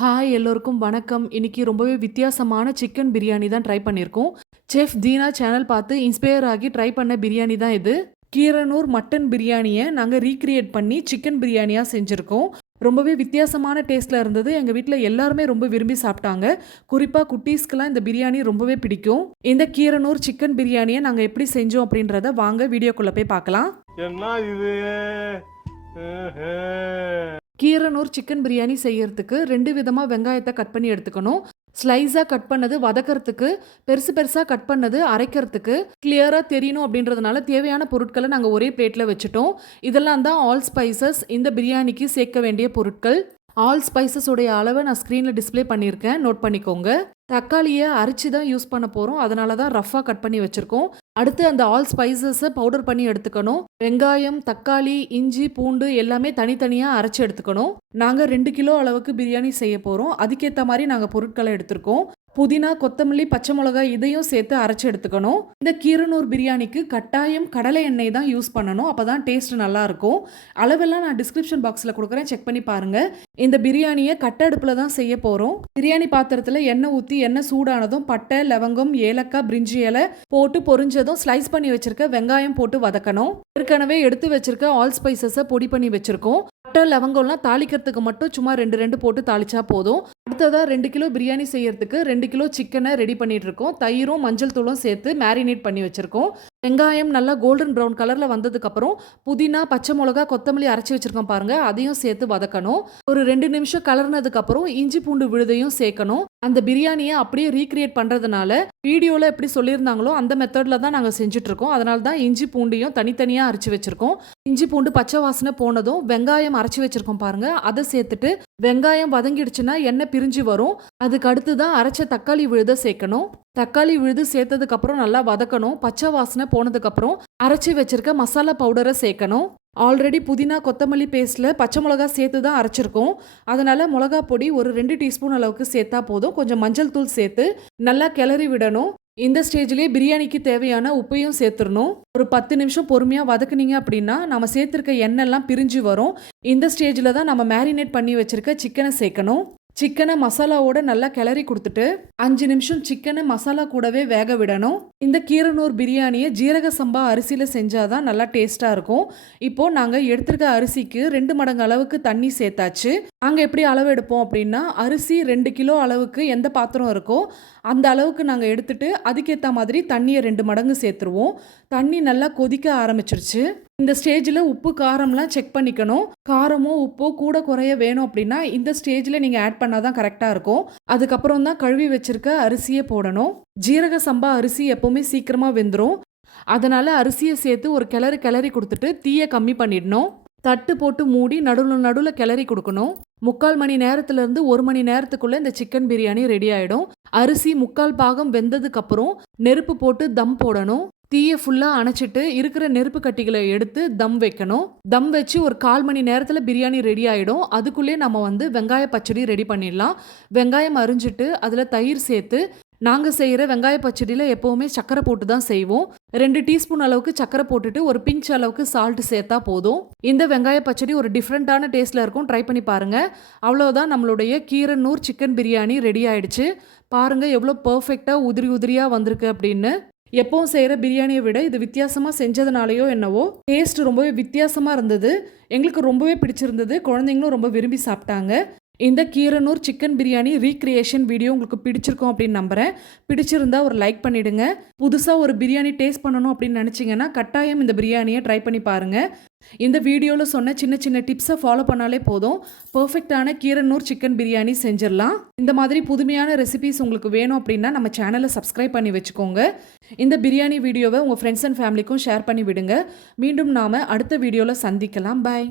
Hi எல்லோருக்கும் வணக்கம். இன்னைக்கு ரொம்பவே வித்தியாசமான சிக்கன் பிரியாணி தான் ட்ரை பண்ணியிருக்கோம் செஃப் தீனா சேனல் பார்த்து இன்ஸ்பயர் ஆகி ட்ரை பண்ண பிரியாணி தான் இது. கீரனூர் மட்டன் பிரியாணியை நாங்கள் ரீக்ரியேட் பண்ணி சிக்கன் பிரியாணியாக செஞ்சுருக்கோம். ரொம்பவே வித்தியாசமான டேஸ்ட்டில் இருந்தது. எங்கள் வீட்டில் எல்லாருமே ரொம்ப விரும்பி சாப்பிட்டாங்க. குறிப்பாக குட்டீஸ்க்கெலாம் இந்த பிரியாணி ரொம்பவே பிடிக்கும். இந்த கீரனூர் சிக்கன் பிரியாணியை நாங்கள் எப்படி செஞ்சோம் அப்படின்றத வாங்க வீடியோக்குள்ளே போய் பார்க்கலாம். என்ன இது? கீரனூர் சிக்கன் பிரியாணி செய்யறதுக்கு ரெண்டு விதமாக வெங்காயத்தை கட் பண்ணி எடுத்துக்கணும். ஸ்லைஸாக கட் பண்ணது வதக்கறதுக்கு பெருசு பெருசாக கட் பண்ணது அரைக்கிறதுக்கு கிளியராக தெரியணும் அப்படின்றதுனால தேவையான பொருட்களை நாங்கள் ஒரே பிளேட்டில் வச்சுட்டோம். இதெல்லாம் தான் ஆல் ஸ்பைசஸ் இந்த பிரியாணிக்கு சேர்க்க வேண்டிய பொருட்கள். ஆல் ஸ்பைசஸோடைய அளவை நான் ஸ்க்ரீனில் டிஸ்ப்ளே பண்ணியிருக்கேன். நோட் பண்ணிக்கோங்க. தக்காளியை அரைச்சி தான் யூஸ் பண்ண போகிறோம் அதனால தான் ரஃப்பாக கட் பண்ணி வச்சுருக்கோம். அடுத்து அந்த ஆல் ஸ்பைசஸை பவுடர் பண்ணி எடுத்துக்கணும். வெங்காயம் தக்காளி இஞ்சி பூண்டு எல்லாமே தனித்தனியாக அரைச்சி எடுத்துக்கணும். நாங்கள் ரெண்டு கிலோ அளவுக்கு பிரியாணி செய்ய போகிறோம் அதுக்கேற்ற மாதிரி நாங்கள் பொருட்களை எடுத்திருக்கோம். புதினா கொத்தமல்லி பச்சை மிளகாய் இதையும் சேர்த்து அரைச்சி எடுத்துக்கணும். இந்த கீரனூர் பிரியாணிக்கு கட்டாயம் கடலை எண்ணெய் தான் யூஸ் பண்ணணும். அப்போ தான் டேஸ்ட் நல்லா இருக்கும். அளவெல்லாம் நான் டிஸ்கிரிப்ஷன் பாக்ஸில் கொடுக்குறேன். செக் பண்ணி பாருங்க. இந்த பிரியாணியை கட்டடுப்பில் தான் செய்ய போகிறோம் பிரியாணி பாத்திரத்தில் எண்ணெய் ஊற்றி எண்ணெய் சூடானதும் பட்டை லவங்கம் ஏலக்காய் பிரிஞ்சி இலை போட்டு பொரிஞ்சதும் ஸ்லைஸ் பண்ணி வச்சிருக்க வெங்காயம் போட்டு வதக்கணும். ஏற்கனவே எடுத்து வச்சிருக்க ஆல் ஸ்பைசஸை பொடி பண்ணி வச்சிருக்கோம். பட்டை லவங்கம்லாம் தாளிக்கிறதுக்கு மட்டும் சும்மா ரெண்டு ரெண்டு போட்டு தாளிச்சா போதும். அடுத்ததாக ரெண்டு கிலோ பிரியாணி செய்யறதுக்கு ரெண்டு கிலோ சிக்கனை ரெடி பண்ணிட்டு இருக்கோம் தயிரும் மஞ்சள் தூளும் சேர்த்து மேரினேட் பண்ணி வச்சிருக்கோம். வெங்காயம் நல்லா கோல்டன் ப்ரௌன் கலரில் வந்ததுக்கப்புறம் புதினா பச்சை மிளகா கொத்தமல்லி அரைச்சி வச்சிருக்கோம் பாருங்க. அதையும் சேர்த்து வதக்கணும். ஒரு ரெண்டு நிமிஷம் கலர்னதுக்கப்புறம் இஞ்சி பூண்டு விழுதையும் சேர்க்கணும். அந்த பிரியாணியை அப்படியே ரீக்ரியேட் பண்ணுறதுனால வீடியோவில் எப்படி சொல்லியிருந்தாங்களோ அந்த மெத்தடில் தான் நாங்கள் செஞ்சுட்டு இருக்கோம் அதனால தான் இஞ்சி பூண்டையும் தனித்தனியாக அரைச்சி வச்சிருக்கோம். இஞ்சி பூண்டு பச்சை வாசனை போனதும் வெங்காயம் அரைச்சி வச்சிருக்கோம் பாருங்க. அதை சேர்த்துட்டு வெங்காயம் வதங்கிடுச்சுன்னா எண்ணெய் பிரிஞ்சு வரும். அதுக்கு அடுத்து தான் அரைச்ச தக்காளி விழுத சேர்க்கணும். தக்காளி விழுது சேர்த்ததுக்கு அப்புறம் நல்லா வதக்கணும். பச்சை வாசனை போனதுக்கு அப்புறம் அரைச்சி வச்சிருக்க மசாலா பவுடரை சேர்க்கணும். ஆல்ரெடி புதினா கொத்தமல்லி பேஸ்ட்டில் பச்சை மிளகா சேர்த்து தான் அரைச்சிருக்கோம். அதனால மிளகா பொடி ஒரு ரெண்டு டீஸ்பூன் அளவுக்கு சேர்த்தா போதும். கொஞ்சம் மஞ்சள் தூள் சேர்த்து நல்லா கிளறி விடணும். இந்த ஸ்டேஜ்லேயே பிரியாணிக்கு தேவையான உப்பையும் சேர்த்துடணும். ஒரு பத்து நிமிஷம் பொறுமையாக வதக்குனீங்க அப்படின்னா நம்ம சேர்த்துருக்க எண்ணெய்லாம் பிரிஞ்சு வரும். இந்த ஸ்டேஜில் தான் நம்ம மேரினேட் பண்ணி வச்சிருக்க சிக்கனை சேர்க்கணும். சிக்கனை மசாலாவோட நல்லா கிளறி கொடுத்துட்டு அஞ்சு நிமிஷம் சிக்கனை மசாலா கூடவே வேக விடணும். இந்த கீரனூர் பிரியாணியை ஜீரக சம்பா அரிசியில் செஞ்சாதான் நல்லா டேஸ்ட்டாக இருக்கும். இப்போது நாங்கள் எடுத்திருக்க அரிசிக்கு ரெண்டு மடங்கு அளவுக்கு தண்ணி சேர்த்தாச்சு. நாங்கள் எப்படி அளவு எடுப்போம் அப்படின்னா அரிசி ரெண்டு கிலோ அளவுக்கு எந்த பாத்திரம் இருக்கோ அந்த அளவுக்கு நாங்கள் எடுத்துட்டு அதுக்கேற்ற மாதிரி தண்ணியை ரெண்டு மடங்கு சேர்த்துருவோம். தண்ணி நல்லா கொதிக்க ஆரம்பிச்சிருச்சு. இந்த ஸ்டேஜில் உப்பு காரம்லாம் செக் பண்ணிக்கணும். காரமோ உப்போ கூட குறைய வேணும் அப்படின்னா இந்த ஸ்டேஜில் நீங்கள் ஆட் பண்ணால் தான் கரெக்டாக இருக்கும். அதுக்கப்புறம் தான் கழுவி வச்சிருக்க அரிசியை போடணும். ஜீரக சம்பா அரிசி எப்போவுமே சீக்கிரமாக வெந்துடும் அதனால் அரிசியை சேர்த்து ஒரு கிளறி கிளறி கொடுத்துட்டு தீயை கம்மி பண்ணிடணும். தட்டு போட்டு மூடி நடுவில் நடுவில் கிளறி கொடுக்கணும். முக்கால் மணி நேரத்துலேருந்து ஒரு மணி நேரத்துக்குள்ளே இந்த சிக்கன் பிரியாணி ரெடி ஆகிடும் அரிசி முக்கால் பாகம் வெந்ததுக்கப்புறம் நெருப்பு போட்டு தம் போடணும். தீயை ஃபுல்லாக அணைச்சிட்டு இருக்கிற நெருப்பு கட்டிகளை எடுத்து தம் வைக்கணும். தம் வச்சு ஒரு கால் மணி நேரத்தில் பிரியாணி ரெடி ஆகிடும் அதுக்குள்ளேயே நம்ம வந்து வெங்காய பச்சடி ரெடி பண்ணிடலாம். வெங்காயம் அரிஞ்சிட்டு அதில் தயிர் சேர்த்து நாங்கள் செய்கிற வெங்காய பச்சடியில் எப்போவுமே சக்கரை போட்டு தான் செய்வோம். ரெண்டு டீஸ்பூன் அளவுக்கு சக்கரை போட்டுட்டு ஒரு பிஞ்ச் அளவுக்கு சால்ட் சேர்த்தா போதும். இந்த வெங்காய பச்சடி ஒரு டிஃப்ரெண்ட்டான டேஸ்ட்டில் இருக்கும். ட்ரை பண்ணி பாருங்கள் அவ்வளோதான் நம்மளுடைய கீரனூர் சிக்கன் பிரியாணி ரெடி ஆயிடுச்சு. பாருங்கள் எவ்வளோ பர்ஃபெக்டாக உதிரி உதிரியாக வந்திருக்கு அப்படின்னு. எப்பவும் செய்கிற பிரியாணியை விட இது வித்தியாசமாக செஞ்சதுனாலையோ என்னவோ டேஸ்ட் ரொம்பவே வித்தியாசமாக இருந்தது. எங்களுக்கு ரொம்பவே பிடிச்சிருந்தது. குழந்தைங்களும் ரொம்ப விரும்பி சாப்பிட்டாங்க. இந்த Keeranur chicken biryani recreation video உங்களுக்கு பிடிச்சிருக்கும் அப்படின்னு நம்புகிறேன் பிடிச்சிருந்தா ஒரு லைக் பண்ணிவிடுங்க புதுசாக ஒரு பிரியாணி டேஸ்ட் பண்ணணும் அப்படின்னு நினச்சிங்கன்னா கட்டாயம் இந்த பிரியாணியை ட்ரை பண்ணி பாருங்கள் இந்த வீடியோவில் சொன்ன சின்ன சின்ன டிப்ஸை ஃபாலோ பண்ணாலே போதும். பர்ஃபெக்டான கீரனூர் சிக்கன் பிரியாணி செஞ்சிடலாம். இந்த மாதிரி புதுமையான ரெசிபிஸ் உங்களுக்கு வேணும் அப்படின்னா நம்ம சேனலை சப்ஸ்கிரைப் பண்ணி வச்சுக்கோங்க. இந்த பிரியாணி வீடியோவை உங்கள் ஃப்ரெண்ட்ஸ் அண்ட் ஃபேமிலிக்கும் ஷேர் பண்ணி விடுங்க. மீண்டும் நாம் அடுத்த வீடியோவில் சந்திக்கலாம். பாய்